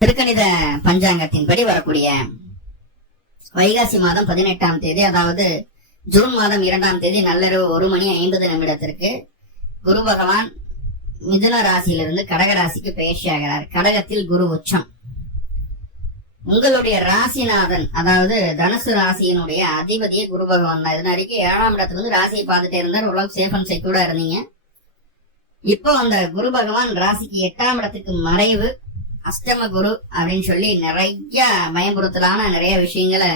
திருக்கணித பஞ்சாங்கத்தின்படி வரக்கூடிய வைகாசி மாதம் 18ஆம் தேதி, அதாவது ஜூன் மாதம் 2ஆம் தேதி நள்ளிரவு 1:50 குரு பகவான் மிதுன ராசியிலிருந்து கடக ராசிக்கு பயிற்சி ஆகிறார். கடகத்தில் குரு உச்சம். உங்களுடைய ராசிநாதன், அதாவது தனுசு ராசியினுடைய அதிபதியே குரு பகவான் தான். இதன் அறிக்கை 7ஆம் இடத்துல இருந்து ராசியை பார்த்துட்டே இருந்தார். ஓரளவுக்கு சேஃப் அண்ட் செக்யூர்டா இருந்தீங்க. இப்போ அந்த குரு பகவான் ராசிக்கு 8ஆம் இடத்துக்கு மறைவு, அஷ்டம குரு அப்படின்னு சொல்லி நிறைய பயம்புறுத்தலான நிறைய விஷயங்களை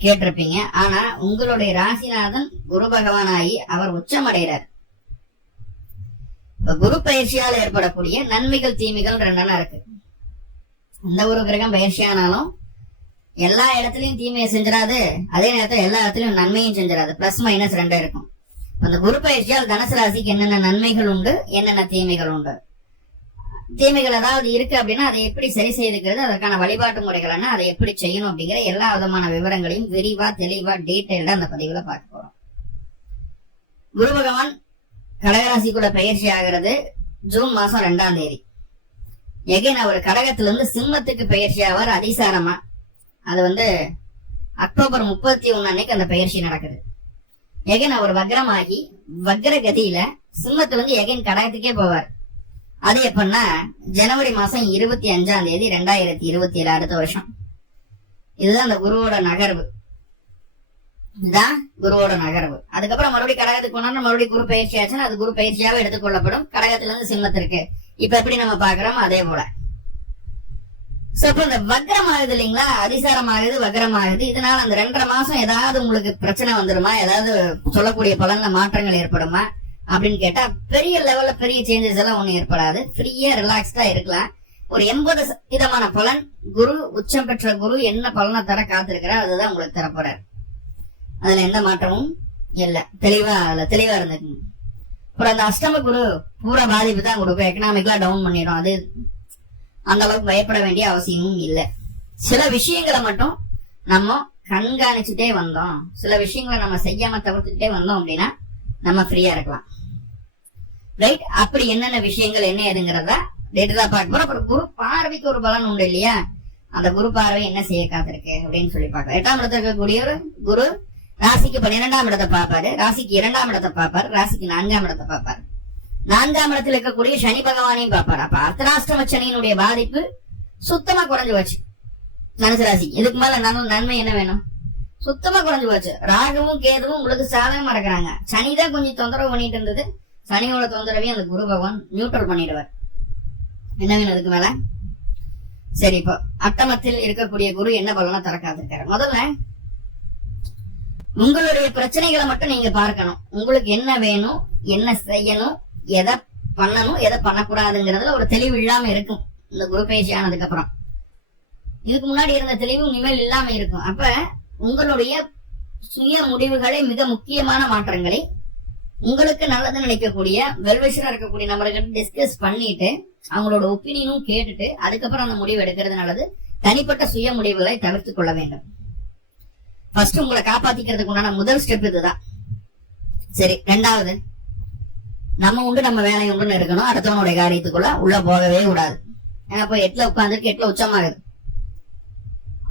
கேட்டிருப்பீங்க. ஆனா உங்களுடைய ராசிநாதன் குரு பகவான் ஆகி அவர் உச்சம் அடைகிறார். குரு பயிற்சியால் ஏற்படக்கூடிய நன்மைகள் தீமைகள் ரெண்டெல்லாம் இருக்கு. இந்த ஒரு கிரகம் பயிற்சியானாலும் எல்லா இடத்துலயும் தீமையை செஞ்சிடாது, அதே நேரத்தில் எல்லா இடத்துலயும் நன்மையும் செஞ்சிடாது. பிளஸ் மைனஸ் ரெண்டும் இருக்கும். அந்த குரு பயிற்சியால் தனுசு ராசிக்கு என்னென்ன நன்மைகள் உண்டு, என்னென்ன தீமைகள் உண்டு. தீமைகள் ஏதாவது இருக்கு அப்படின்னா அதை எப்படி சரி செய்துக்கிறது, அதற்கான வழிபாட்டு முறைகள் என்ன, அதை எப்படி செய்யணும் அப்படிங்கிற எல்லா விதமான விவரங்களையும் விரிவா தெளிவா டீட்டெயில்டா அந்த பதிவுல பார்க்க போறோம். குரு பகவான் கடகராசிக்குள்ள பயிற்சி ஆகிறது ஜூன் மாசம் 2ஆம் தேதி. எகைன் அவர் கடகத்திலிருந்து சிம்மத்துக்கு பயிற்சி ஆவார் அதிசாரமா. அது அக்டோபர் 31 அன்னைக்கு அந்த பயிற்சி நடக்குது. எகைன் அவர் வக்ரமாகி வக்ர கதியில சிம்மத்திலிருந்து எகைன் கடகத்துக்கே போவார். அது எப்பன்னா ஜனவரி மாசம் 25ஆம் தேதி 2027, அடுத்த வருஷம். இதுதான் அந்த குருவோட நகர்வு. இதுதான் குருவோட நகர்வு. அதுக்கப்புறம் மறுபடியும் கடகத்துக்கு போனா மறுபடியும் குரு பயிற்சி ஆச்சுன்னா அது குரு பயிற்சியாவே எடுத்துக்கொள்ளப்படும். கடகத்துல இருந்து சிம்மத்திற்கு இப்ப எப்படி நம்ம பாக்குறோம் அதே போல. இந்த வக்ரம் ஆகுது இல்லைங்களா, அதிசாரம் ஆகுது, வக்ரம் ஆகுது. இதனால அந்த 2.5 மாசம் ஏதாவது உங்களுக்கு பிரச்சனை வந்துருமா, ஏதாவது சொல்லக்கூடிய பலன்ல மாற்றங்கள் ஏற்படுமா அப்படின்னு கேட்டா பெரிய லெவல்ல பெரிய சேஞ்சஸ் எல்லாம் ஒண்ணும் ஏற்படாது. ஃப்ரீயா ரிலாக்ஸ்டா இருக்கலாம். ஒரு 80% பலன் குரு உச்சம் பெற்ற குரு என்ன பலனை தர காத்திருக்கிறார் அதுதான் உங்களுக்கு தரப்போறாரு. அதுல எந்த மாற்றமும் இல்ல. தெளிவா இருந்துக்கணும். அப்புறம் அந்த அஷ்டம குரு பூரா பாதிப்பு தான் கொடுக்கும். எக்கனாமிக்கலா டவுன் பண்ணிடும். அது அந்த அளவுக்கு பயப்பட வேண்டிய அவசியமும் இல்லை. சில விஷயங்களை மட்டும் நம்ம கண்காணிச்சுட்டே வந்தோம், சில விஷயங்களை நம்ம செய்யாம தவிர்த்துக்கிட்டே வந்தோம் அப்படின்னா நம்ம ஃப்ரீயா இருக்கலாம். ரைட்? அப்படி என்னென்ன விஷயங்கள் என்ன ஏதுங்கிறத டேட்டா பார்க்க போறோம். அப்புறம் குரு பார்வைக்கு ஒரு பலன் உண்டு இல்லையா, அந்த குரு பார்வை என்ன செய்ய காத்திருக்கு அப்படின்னு சொல்லி பார்க்கலாம். 8ஆம் இடத்துல இருக்கக்கூடிய ஒரு குரு ராசிக்கு 12ஆம் இடத்தை பார்ப்பாரு, ராசிக்கு 2ஆம் இடத்தை பார்ப்பாரு, ராசிக்கு 4ஆம் இடத்தை பார்ப்பாரு. 4ஆம் இடத்துல இருக்கக்கூடிய சனி பகவானையும் பார்ப்பாரு. அப்ப அர்த்தராஷ்டம சனியினுடைய பாதிப்பு சுத்தமா குறைஞ்சு போச்சு தனுசு ராசிக்கு. இதுக்கு மேல நன்மை என்ன வேணும்? சுத்தமா குறைஞ்சு போச்சு. ராகுவும் கேதுவும் உங்களுக்கு சாதகமா இருக்கிறாங்க. சனிதான் கொஞ்சம் தொந்தரவு பண்ணிட்டு இருந்தது. சனியோட தொந்தரவையும் அந்த குரு பகவான் நியூட்ரல் பண்ணிடுவார். என்ன வேணும் அதுக்கு மேல? சரி, இப்போ அட்டமத்தில் இருக்கக்கூடிய குரு என்ன பலனா திறக்காதிருக்காரு. முதல்ல உங்களுடைய பிரச்சனைகளை மட்டும் நீங்க பார்க்கணும். உங்களுக்கு என்ன வேணும், என்ன செய்யணும், எதை பண்ணணும், எதை பண்ணக்கூடாதுங்கிறதுல ஒரு தெளிவு இல்லாம இருக்கும் இந்த குரு பயிற்சி ஆனதுக்கு அப்புறம். இதுக்கு முன்னாடி இருந்த தெளிவு இனிமேல் இல்லாம இருக்கும். அப்ப உங்களுடைய சுய முடிவுகளை, மிக முக்கியமான மாற்றங்களை உங்களுக்கு நல்லது நினைக்கக்கூடிய வெல்விஷரா இருக்கக்கூடிய நபர்கிட்ட டிஸ்கஸ் பண்ணிட்டு அவங்களோட ஒப்பீனியனும் கேட்டுட்டு அதுக்கப்புறம் அந்த முடிவு எடுக்கிறது நல்லது. தனிப்பட்ட சுய முடிவுகளை தவிர்த்து கொள்ள வேண்டும். ஃபர்ஸ்ட் உங்களை காப்பாத்திக்கிறதுக்கு உண்டான முதல் ஸ்டெப் இதுதான். சரி, 2வது நம்ம உண்டு நம்ம வேலையை உண்டுன்னு இருக்கணும். அடுத்தவனுடைய காரியத்துக்குள்ள உள்ள போகவே கூடாது. ஏன்னா போய் 8ல உட்காந்துருக்கு, 8ல உச்சமாகுது.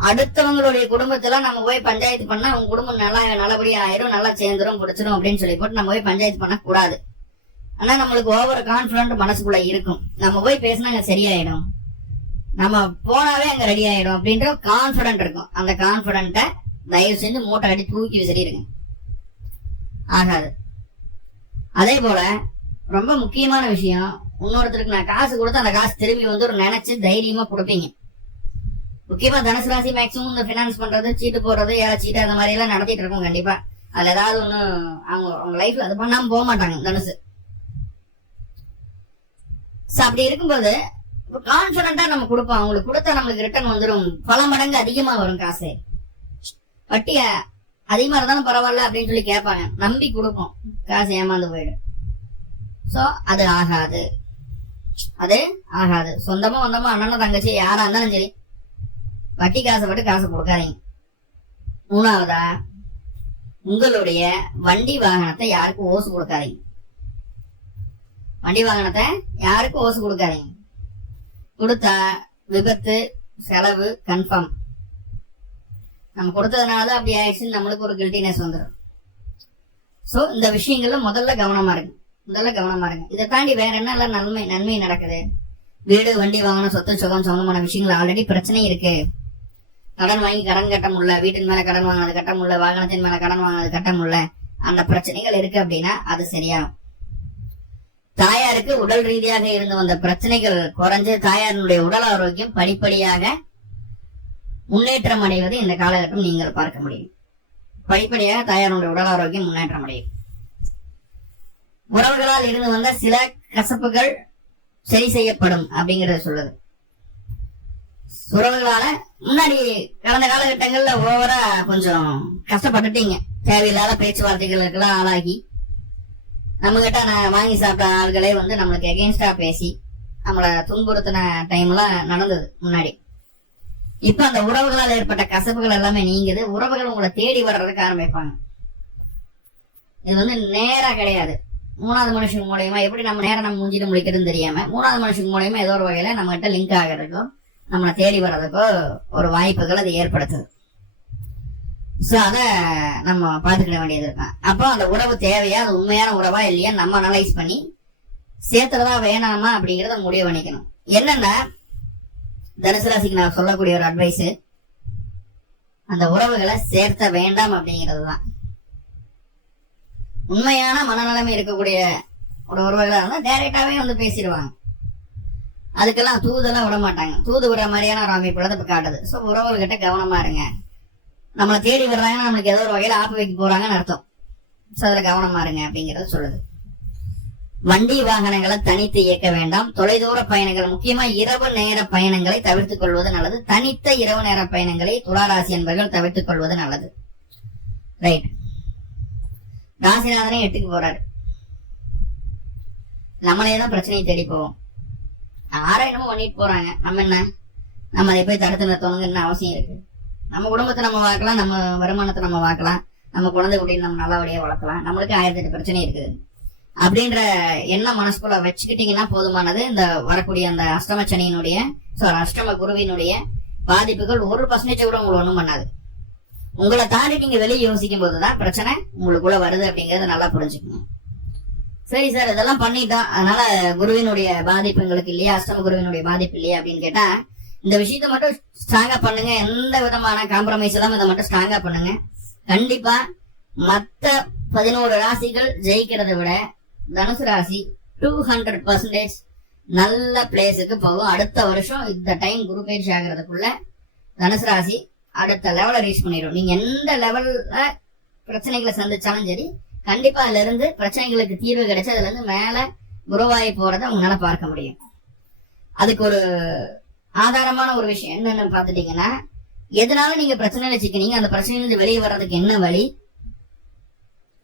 அடுத்தவங்களுடைய குடும்பத்துல நம்ம போய் பஞ்சாயத்து பண்ணா அவங்க குடும்பம் நல்லபடியா ஆயிரும், நல்லா சேர்ந்துரும், பிடிச்சிரும் அப்படின்னு சொல்லி போட்டு நம்ம போய் பஞ்சாயத்து பண்ண கூடாது. ஆனா நம்மளுக்கு ஓவர் கான்பிடன்ட் மனசுக்குள்ள இருக்கும். நம்ம போய் பேசினா அங்க சரியாயிடும், நம்ம போனாவே அங்க ரெடி ஆயிடும் அப்படின்ற கான்பிடன்ட் இருக்கும். அந்த கான்பிடன்ட தயவு செஞ்சு மூட்டை அடி தூக்கி விசிறிடுங்க. ஆகாது. அதே போல ரொம்ப முக்கியமான விஷயம், இன்னொருத்தருக்கு நான் காசு கொடுத்து அந்த காசு திரும்பி ஒரு நினைச்சு தைரியமா கொடுப்பீங்க. முக்கியமா தனுசு ராசி மேக்சிமம் இந்த பினான்ஸ் பண்றது, சீட்டு போடுறது, சீட்டு அந்த மாதிரி எல்லாம் நடத்திட்டு இருக்கோம். கண்டிப்பா அதுல ஏதாவது ஒண்ணு அவங்க லைஃப்ல அது பண்ணாம போக மாட்டாங்க தனுசு. அப்படி இருக்கும்போது கான்பிடண்டா நம்ம கொடுப்போம். அவங்களுக்கு கொடுத்தா நம்மளுக்கு ரிட்டர்ன் வந்துடும், பல மடங்கு அதிகமா வரும். காசு வட்டி அதிகமா இருந்தாலும் பரவாயில்ல அப்படின்னு சொல்லி கேட்பாங்க. நம்பி கொடுப்போம், காசு ஏமாந்து போயிடும். சோ அது ஆகாது. சொந்தமா வந்தமா அண்ணன் தங்கச்சி யாரா இருந்தாலும் சரி வட்டி காசு காசு கொடுக்காதீங்க. 3வதா உங்களுடைய வண்டி வாகனத்தை யாருக்கும் ஓசு கொடுக்காதீங்க. கொடுத்தா விபத்து, செலவு கன்ஃபார்ம். நம்ம கொடுத்ததுனாலதான் அப்படி ஆயிடுச்சுன்னு நம்மளுக்கு ஒரு கில்ட்டினஸ் வந்துடும். சோ இந்த விஷயங்கள்ல முதல்ல கவனமா இருங்க. இதை தாண்டி வேற என்ன நன்மை நடக்குது? வீடு வண்டி வாங்கணும், சொத்து சுகம் சொந்தமான விஷயங்கள் ஆல்ரெடி பிரச்சனை இருக்கு. கடன் வாங்கி கடன் கட்ட முடியல, வீட்டின் மேல கடன் வாங்கினது கட்ட முடியல, வாகனத்தின் மேல கடன் வாங்கினது கட்ட முடியல, அந்த பிரச்சனைகள் இருக்கு அப்படின்னா அது சரியாகும். தாயாருக்கு உடல் ரீதியாக இருந்து வந்த பிரச்சனைகள் குறைஞ்சு தாயாரினுடைய உடல் ஆரோக்கியம் படிப்படியாக முன்னேற்றம் அடைவது இந்த காலகட்டம் நீங்கள் பார்க்க முடியும். படிப்படியாக தாயாருடைய உடல் ஆரோக்கியம் முன்னேற்றம் அடையும். உறவுகளால் இருந்து வந்த சில கசப்புகள் சரி செய்யப்படும் அப்படிங்கறத சொல்லுது. உறவுகளால முன்னாடி கடந்த காலகட்டங்கள்ல ஓவரா கொஞ்சம் கஷ்டப்பட்டுட்டீங்க. தேவையில்லாத பேச்சுவார்த்தைகளுக்கெல்லாம் ஆளாகி நம்ம கிட்ட வாங்கி சாப்பிட்ட ஆள்களே நம்மளுக்கு எகெயின்ஸ்டா பேசி நம்மளை துன்புறுத்தின டைம்லாம் நடந்தது முன்னாடி. இப்ப அந்த உறவுகளால் ஏற்பட்ட கசப்புகள் எல்லாமே நீங்குது. உறவுகள் உங்களை தேடி வர்றதுக்கு ஆரம்பிப்பாங்க. இது நேரா கிடையாது, மூணாவது மனுஷங்க மூலயமா. எப்படி நம்ம நேரம் நம்ம மூஞ்சிட்டு முடிக்கிறதுன்னு தெரியாம மூணாவது மனுஷங்க மூலயமா ஏதோ ஒரு வகையில நம்ம கிட்ட லிங்க் ஆகிறதுக்கோ நம்மளை தேடி வர்றதுக்கோ ஒரு வாய்ப்புகள் அது ஏற்படுத்துது. சோ அத நம்ம பாத்துக்கிட வேண்டியது இருக்கான். அப்போ அந்த உறவு தேவையா, அது உண்மையான உறவா இல்லையா நம்ம அனலைஸ் பண்ணி சேர்த்துறதா வேணாமா அப்படிங்கறத முடிவு பண்ணிக்கணும். என்னன்னா தனுசு ராசிக்கு நான் சொல்லக்கூடிய ஒரு அட்வைஸ், அந்த உறவுகளை சேர்த்த வேண்டாம் அப்படிங்கிறதுதான். உண்மையான மனநிலைமை இருக்கக்கூடிய ஒரு உறவுகளா இருந்தா டைரக்டாவே பேசிடுவாங்க. அதுக்கெல்லாம் தூதெல்லாம் விட மாட்டாங்க. தூது விடுற மாதிரியான ஒரு அமைப்புல இப்ப காட்டுது. சோ உறவுகிட்ட கவனமா இருங்க. நம்மளை தேடி வர்றாங்கன்னா நம்மளுக்கு ஏதோ ஒரு வகையில ஆப்பு வைக்க போறாங்கன்னு அர்த்தம். சோ அதுல கவனமா இருங்க அப்படிங்கறத சொல்லுது. வண்டி வாகனங்களை தனித்து இயக்க வேண்டாம். தொலைதூர பயணங்கள், முக்கியமா இரவு நேர பயணங்களை தவிர்த்துக் கொள்வது நல்லது. தனித்த இரவு நேர பயணங்களை துளாராசி என்பவர்கள் தவிர்த்துக் கொள்வது நல்லது. ரைட். ராசிநாதனே 8க்கு போறாரு. நம்மளேதான் பிரச்சனையை தேடி போவோம். ஆராயணமும் பண்ணிட்டு போறாங்க. நம்ம அதை போய் தடுத்து நிறுத்தணுங்கன்னு அவசியம் இருக்கு. நம்ம குடும்பத்தை நம்ம பார்க்கலாம், நம்ம வருமானத்தை நம்ம பார்க்கலாம், நம்ம குழந்தை குட்டியை நம்ம நல்லபடியா வளர்க்கலாம். நம்மளுக்கு 1008 பிரச்சனை இருக்குது அப்படின்ற எண்ணம் மனசுக்குள்ள வச்சுக்கிட்டீங்கன்னா போதுமானது. இந்த வரக்கூடிய அந்த அஷ்டம குருவினுடைய பாதிப்புகள் 1% கூட உங்களுக்கு ஒண்ணும் பண்ணாது. உங்களை தாண்டி நீங்க வெளியே யோசிக்கும் போதுதான் பிரச்சனை உங்களுக்குள்ள வருது அப்படிங்கறத நல்லா புரிஞ்சுக்கணும். சரி சார், இதெல்லாம் பண்ணிட்டோம், அதனால குருவினுடைய பாதிப்பு எங்களுக்கு இல்லையா, அஷ்டம குருவினுடைய பாதிப்பு இல்லையா அப்படின்னு கேட்டா, இந்த விஷயத்த மட்டும் ஸ்ட்ராங்கா பண்ணுங்க. எந்த விதமான காம்ப்ரமைஸ் இல்லாம இதை மட்டும் ஸ்ட்ராங்கா பண்ணுங்க. கண்டிப்பா மத்த 11 ராசிகள் ஜெயிக்கிறத விட தனுசு ராசி 200% நல்ல பிளேஸுக்கு போகும். அடுத்த வருஷம் இந்த டைம் குரு பயிற்சி ஆகிறதுக்குள்ள தனுசு ராசி அடுத்த லெவலை ரீச் பண்ணிடும். நீங்க எந்த லெவல்ல பிரச்சனைகளை சந்திச்சாலும் சரி, கண்டிப்பா அதுல இருந்து பிரச்சனைகளுக்கு தீர்வு கிடைச்சு அதுல இருந்து மேல குருவாயி போறத உங்களால பார்க்க முடியும். அதுக்கு ஒரு ஆதாரமான ஒரு விஷயம் என்னன்னு பாத்துட்டீங்கன்னா, எதனால நீங்க பிரச்சனையில சிக்கினீங்க, அந்த பிரச்சனையிலிருந்து வெளியே வர்றதுக்கு என்ன வழி,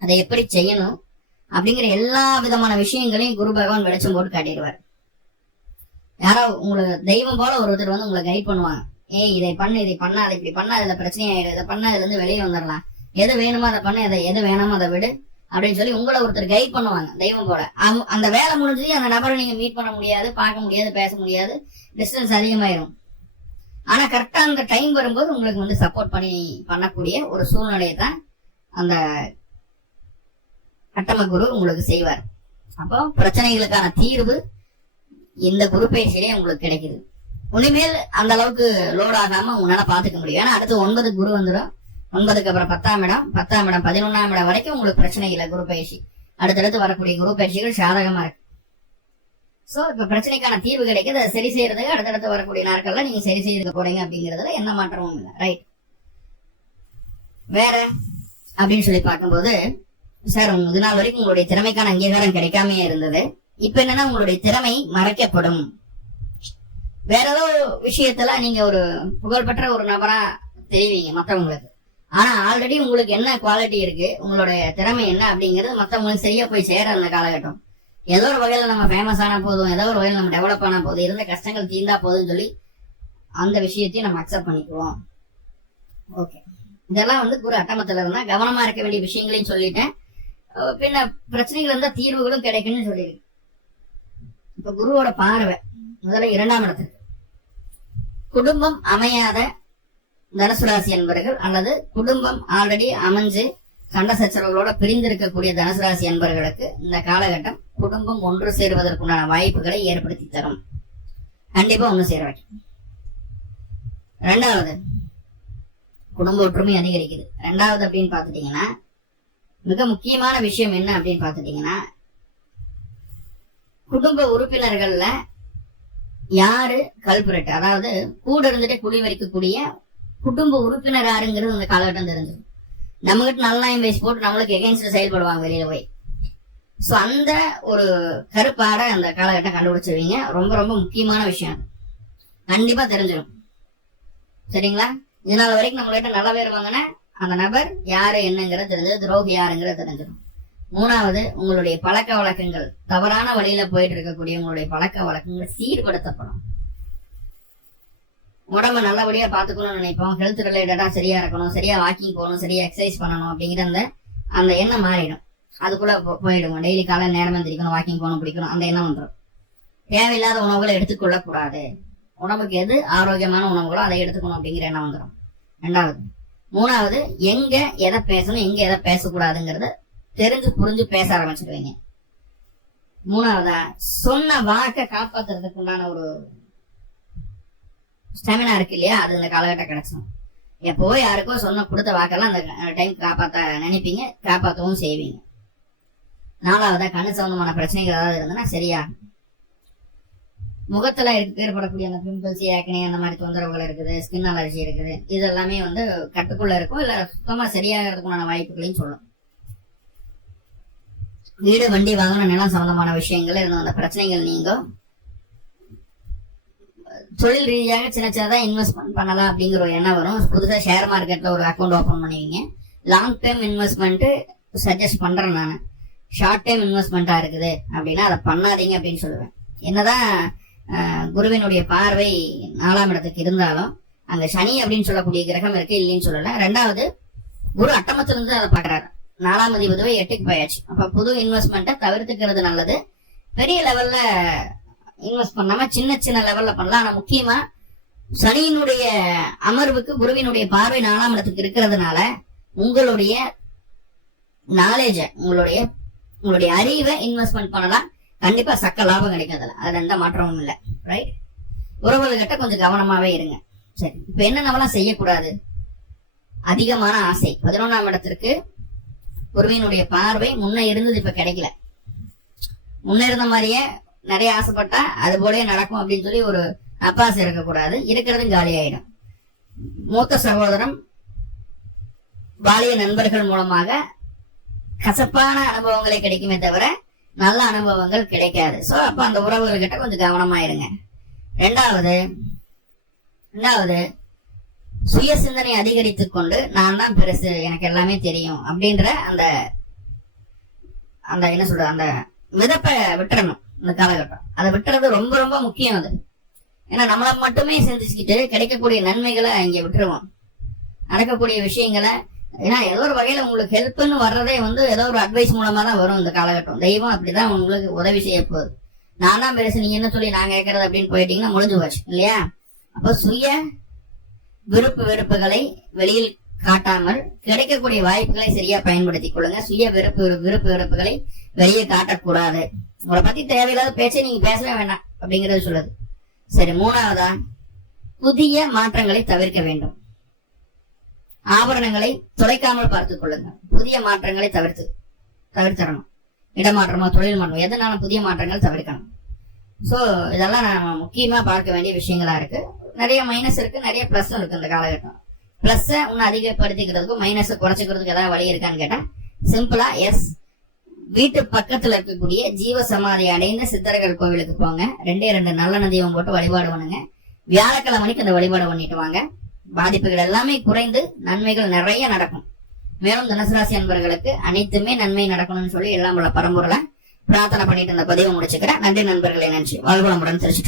அதை எப்படி செய்யணும் அப்படிங்கிற எல்லா விதமான விஷயங்களையும் குரு பகவான் வெளிச்சம் போட்டு காட்டிடுவார். யாரோ உங்களுக்கு தெய்வம் போல ஒருத்தர் உங்களை கைட் பண்ணுவாங்க. இதை பண்ணு, இதை பண்ணா, அதை இப்படி பண்ணா அதுல பிரச்சனை ஆயிடும், இதை பண்ணா அதுல இருந்து வெளியே வந்துடலாம், எது வேணுமோ அதை பண்ணு, எது வேணாமோ அதை விடு அப்படின்னு சொல்லி உங்களை ஒருத்தர் கைட் பண்ணுவாங்க தெய்வம் போல. அந்த வேலை முடிஞ்சு அந்த நபரை நீங்க மீட் பண்ண முடியாது, பார்க்க முடியாது, பேச முடியாது, டிஸ்டன்ஸ் அதிகமாயிரும். ஆனா கரெக்டா அந்த டைம் வரும்போது உங்களுக்கு சப்போர்ட் பண்ணக்கூடிய ஒரு சூழ்நிலையை தான் அந்த அட்டம குரு உங்களுக்கு செய்வார். அப்போ பிரச்சனைகளுக்கான தீர்வு இந்த குரு பயிற்சியிலே உங்களுக்கு கிடைக்குது. உனிமேல் அந்த அளவுக்கு லோட் ஆகாம உங்களால பாத்துக்க முடியும். ஏன்னா அடுத்து 9 குரு வந்துடும். 9க்கு அப்புறம் 10ஆம் இடம், 11ஆம் இடம் வரைக்கும் உங்களுக்கு பிரச்சனை இல்லை. குரு பயிற்சி அடுத்தடுத்து வரக்கூடிய குரு பயிற்சிகள் சாதகமா இருக்கு. சோ இப்ப பிரச்சனைக்கான தீர்வு கிடைக்குது. அதை சரி செய்யறதுக்கு அடுத்தடுத்து வரக்கூடிய நாட்கள்ல நீங்க சரி செய்து போறீங்க அப்படிங்கறதுல எந்த மாற்றமும் இல்லை. ரைட். வேற அப்படின்னு சொல்லி பார்க்கும்போது, சார் இது நாள் வரைக்கும் உங்களுடைய திறமைக்கான அங்கீகாரம் கிடைக்காம இருந்தது, இப்ப என்னன்னா உங்களுடைய திறமை மறைக்கப்படும். வேற ஏதோ விஷயத்துல நீங்க ஒரு புகழ்பெற்ற ஒரு நபரா தெரிவிங்க மத்தவங்களுக்கு. ஆனா ஆல்ரெடி உங்களுக்கு என்ன குவாலிட்டி இருக்கு, உங்களுடைய திறமை என்ன அப்படிங்கிறது மத்தவங்களுக்கு சரியா போய் சேர அந்த காலகட்டம். ஏதோ ஒரு வகையில நம்ம ஃபேமஸ் ஆனா போதும், ஏதோ ஒரு வகையில நம்ம டெவலப் ஆனா போதும், இருந்த கஷ்டங்கள் தீர்ந்தா போதும்னு சொல்லி அந்த விஷயத்தையும் நம்ம அக்செப்ட் பண்ணிக்குவோம். ஓகே, இதெல்லாம் குரு அட்டமத்துல இருந்தா கவனமா இருக்க வேண்டிய விஷயங்களையும் சொல்லிட்டேன். பின்ன பிரச்சனைகள் இருந்தா தீர்வுகளும் கிடைக்கும்னு சொல்லிருக்கு. இப்ப குருவோட பார்வை முதல்ல 2ஆம் இடத்துக்கு குடும்பம் அமையாத தனுசு ராசி என்பர்கள் அல்லது குடும்பம் ஆல்ரெடி அமைஞ்சு சண்டை சச்சரவுகளோட பிரிந்திருக்கக்கூடிய தனுசு ராசி என்பர்களுக்கு இந்த காலகட்டம் குடும்பம் ஒன்று சேருவதற்குண்டான வாய்ப்புகளை ஏற்படுத்தி தரும். கண்டிப்பா ஒன்று சேர வைக்கும். ரெண்டாவது, குடும்ப ஒற்றுமை அதிகரிக்குது. ரெண்டாவது அப்படின்னு பாத்துட்டீங்கன்னா மிக முக்கியமான விஷயம் என்ன அப்படின்னு பாத்துட்டீங்கன்னா, குடும்ப உறுப்பினர்கள்ல யாரு கல்புரட்டு, அதாவது கூட இருந்துட்டே குடி வரைக்கக்கூடிய குடும்ப உறுப்பினர் யாருங்கிறது அந்த காலகட்டம் தெரிஞ்சிடும். நம்ம கிட்ட நல்ல வயசு போட்டு நம்மளுக்கு எகென்ஸ்ட் செயல்படுவாங்க வெளியில போய். சோ அந்த ஒரு கருப்பாட அந்த காலகட்டம் கண்டுபிடிச்சிருவீங்க. ரொம்ப ரொம்ப முக்கியமான விஷயம், கண்டிப்பா தெரிஞ்சிடும். சரிங்களா? இதனால வரைக்கும் நம்மகிட்ட நல்ல பேர் வாங்கின அந்த நபர் யாரு என்னங்கிறது தெரிஞ்சது, துரோகி யாருங்கிறது தெரிஞ்சிடும். மூணாவது, உங்களுடைய பழக்க வழக்கங்கள், தவறான வழியில போயிட்டு இருக்கக்கூடிய உங்களுடைய பழக்க வழக்கங்கள் சீர்படுத்தப்படும். உடம்ப நல்லபடியா பாத்துக்கணும்னு நினைப்போம், ஹெல்த் ரிலேட்டடா சரியா இருக்கணும், சரியா வாக்கிங் போகணும், சரியா எக்ஸசைஸ் பண்ணணும் அப்படிங்கிற அந்த எண்ணம் மாறிடும். அதுக்குள்ள போயிடுவோம். டெய்லி காலையில் நேரமே தெரிக்கணும், வாக்கிங் போகணும், பிடிக்கணும், அந்த எண்ணம் வந்துடும். தேவையில்லாத உணவுகளை எடுத்துக்கொள்ள கூடாது. உடம்புக்கு எது ஆரோக்கியமான உணவுகளோ அதை எடுத்துக்கணும் அப்படிங்கிற எண்ணம் வந்துடும். ரெண்டாவது. மூணாவது, எங்க எதை பேசணும், எங்க எதை பேசக்கூடாதுங்கிறத தெரிஞ்சு புரிஞ்சு பேச ஆரம்பிச்சிருவீங்க. மூணாவதா, சொன்ன வாக்க காப்பாத்துறதுக்கு உண்டான ஒரு ஸ்டாமினா இருக்கு இல்லையா, அது இந்த காலகட்டம் கிடைச்சிடும். எப்போ யாருக்கோ சொன்ன கொடுத்த வாக்கெல்லாம் அந்த டைம் காப்பாத்த நினைப்பீங்க, காப்பாற்றவும் செய்வீங்க. நாலாவதா, கண்ணு சம்பந்தமான பிரச்சனைகள் ஏதாவது இருந்ததுன்னா சரியா. முகத்துல ஏற்படக்கூடிய அந்த பிம்பிள்ஸ், ஏக்கனே, அந்த மாதிரி தொந்தரவுகள் இருக்குது, ஸ்கின் அலர்ஜி இருக்குது, இது எல்லாமே கட்டுக்குள்ள இருக்கும், இல்ல சுத்தமா சரியாகிறதுக்குண்டான வாய்ப்புகளையும் சொல்லும். வீடு வண்டி வாகனம் நிலம் சம்பந்தமான விஷயங்கள் இருந்த அந்த பிரச்சனைகள் நீங்கும். தொழில் ரீதியாக சின்ன சின்னதா இன்வெஸ்ட்மெண்ட் பண்ணலாம் அப்படிங்கிற ஒரு எண்ணம் வரும். புதுசா ஷேர் மார்க்கெட்ல ஒரு அக்கௌண்ட் ஓபன் பண்ணுவீங்க. லாங் டேர்ம் இன்வெஸ்ட்மெண்ட் சஜஸ்ட் பண்றேன் நான். ஷார்ட் டேர்ம் இன்வெஸ்ட்மெண்டா இருக்குது அப்படின்னா அதை பண்ணாதீங்க அப்படின்னு சொல்லுவேன். என்னதான் குருவினுடைய பார்வை 4ஆம் இடத்துக்கு இருந்தாலும் அங்க சனி அப்படின்னு சொல்லக்கூடிய கிரகம் இருக்கு, இல்லைன்னு சொல்லல. ரெண்டாவது, குரு அட்டமத்துல இருந்து அதை பாக்குறாரு. 4ஆம் அதிபதிவை 8க்கு போயாச்சு. அப்ப புது இன்வெஸ்ட்மெண்ட்டை தவிர்த்துக்கிறது நல்லது. பெரிய லெவல்ல இன்வெஸ்ட் பண்ணாம சின்ன சின்ன லெவல்ல பண்ணலாம். ஆனா முக்கியமா சனியினுடைய அமர்வுக்கு குருவினுடைய பார்வை 4ஆம் இடத்துக்கு இருக்கிறதுனால உங்களுடைய நாலேஜ, உங்களுடைய அறிவை இன்வெஸ்ட்மெண்ட் பண்ணலாம். கண்டிப்பா சக்க லாபம் கிடைக்காதுல, அதுல எந்த மாற்றமும் இல்லை. ரைட்? உறவுகள்கிட்ட கொஞ்சம் கவனமாவே இருங்க. சரி, இப்ப என்னென்னவெல்லாம் செய்யக்கூடாது? அதிகமான ஆசை. 11ஆம் இடத்திற்கு குருவினுடைய பார்வை முன்ன இருந்தது, இப்ப கிடைக்கல. முன்ன இருந்த மாதிரியே நிறைய ஆசைப்பட்டா அது போலயே நடக்கும் அப்படின்னு சொல்லி ஒரு அப்பாசை இருக்கக்கூடாது. இருக்கிறதும் காலி ஆயிடும். மூத்த சகோதரம், பாலிய நண்பர்கள் மூலமாக கசப்பான அனுபவங்களை கிடைக்குமே தவிர நல்ல அனுபவங்கள் கிடைக்காது. சோ அப்ப அந்த உறவுகள் கிட்ட கொஞ்சம் கவனமா இருங்க. ரெண்டாவது, சுய சிந்தனை அதிகரித்துக் கொண்டு நான் தான் பெருசு, எனக்கு எல்லாமே தெரியும் அப்படின்ற அந்த என்ன சொல்ற அந்த மிதப்பை விட்டுறணும். இந்த காலகட்டம் அதை விட்டுறது ரொம்ப ரொம்ப முக்கியம். அது ஏன்னா நம்மளை மட்டுமே சிந்திச்சுக்கிட்டு கிடைக்கக்கூடிய நன்மைகளை இங்க விட்டுருவோம். நடக்கக்கூடிய விஷயங்களை, ஏன்னா ஏதோ ஒரு வகையில உங்களுக்கு ஹெல்ப்னு வர்றதே ஏதோ ஒரு அட்வைஸ் மூலமா தான் வரும். இந்த காலகட்டம் தெய்வம் அப்படிதான் உங்களுக்கு உதவி செய்ய போகுது. நான் தான் பெருசு, நீங்க என்ன சொல்லி நான் கேட்கறது அப்படின்னு போயிட்டீங்கன்னா முடிஞ்சு போச்சு இல்லையா? அப்ப சுய விருப்பு வெறுப்புகளை வெளியில் காட்டாமல் கிடைக்கக்கூடிய வாய்ப்புகளை சரியா பயன்படுத்திக் கொள்ளுங்க. சுய விருப்பு வெறுப்புகளை வெளியே காட்டக்கூடாது. உங்களை பத்தி தேவையில்லாத பேச்சை நீங்க பேசவே வேண்டாம் அப்படிங்கறது சொல்லுது. சரி, மூணாவதா, புதிய மாற்றங்களை தவிர்க்க வேண்டும். ஆபரணங்களை துளைக்காமல் பார்த்துக் கொள்ளுங்க. புதிய மாற்றங்களை தவிர்த்தரணும். இடமாற்றமோ தொழில் மாற்றமோ எதனாலும் புதிய மாற்றங்கள் தவிர்க்கணும். சோ இதெல்லாம் நம்ம முக்கியமா பார்க்க வேண்டிய விஷயங்களா இருக்கு. நிறைய மைனஸ் இருக்கு, நிறைய பிளஸும் இருக்கு. இந்த காலகட்டம் பிளஸ் இன்னும் அதிகப்படுத்திக்கிறதுக்கும் மைனஸ் குறைச்சிக்கிறதுக்கு ஏதாவது வழி இருக்கான்னு கேட்டா சிம்பிளா எஸ். வீட்டு பக்கத்துல இருக்கக்கூடிய ஜீவ சமாதி அடைந்த சித்தர்கள் கோவிலுக்கு போங்க. 2 நல்ல தீபம் போட்டு வழிபாடு பண்ணுங்க. வியாழக்கிழமைக்கு அந்த வழிபாடு பண்ணிட்டு வாங்க. பாதிப்புகள் எல்லாமே குறைந்து நன்மைகள் நிறைய நடக்கும். மேலும் தனுசு ராசி அன்பர்களுக்கு அனைத்துமே நன்மை நடக்கணும்னு சொல்லி எல்லாம் உள்ள பரம்பொருளை பிரார்த்தனை பண்ணிட்டு இந்த பதிவை முடிச்சுக்கிறேன். நன்றி நண்பர்களே, நன்றி. வாழ்வளமுடன். திருச்சி.